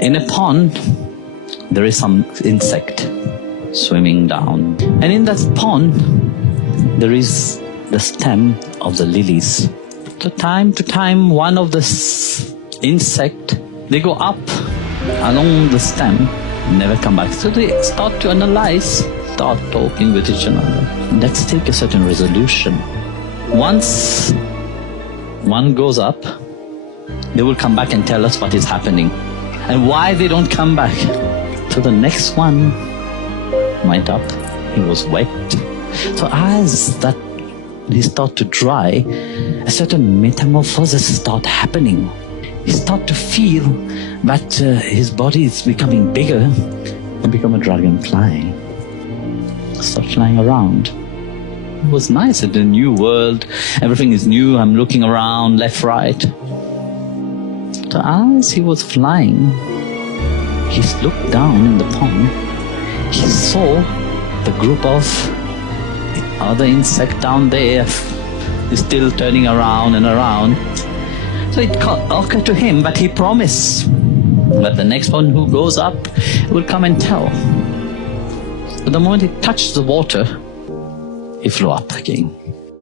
In a pond, there is some insect swimming down. And in that pond, there is the stem of the lilies. So time to time, one of the insect, they go up along the stem, never come back. So they start to analyze, start talking with each another. Let's take a certain resolution. Once one goes up, they will come back and tell us what is happening and why they don't come back. So the next one went up, he was wet. So as that he start to dry, a certain metamorphosis start happening. He start to feel that his body is becoming bigger and become a dragonfly. Start flying around. It was nice in the new world. Everything is new. I'm looking around, left, right. So as he was flying, he looked down in the pond. He saw the group of other insect down there is still turning around and around. So it occurred to him that he promised that the next one who goes up will come and tell. But the moment he touched the water, he flew up again.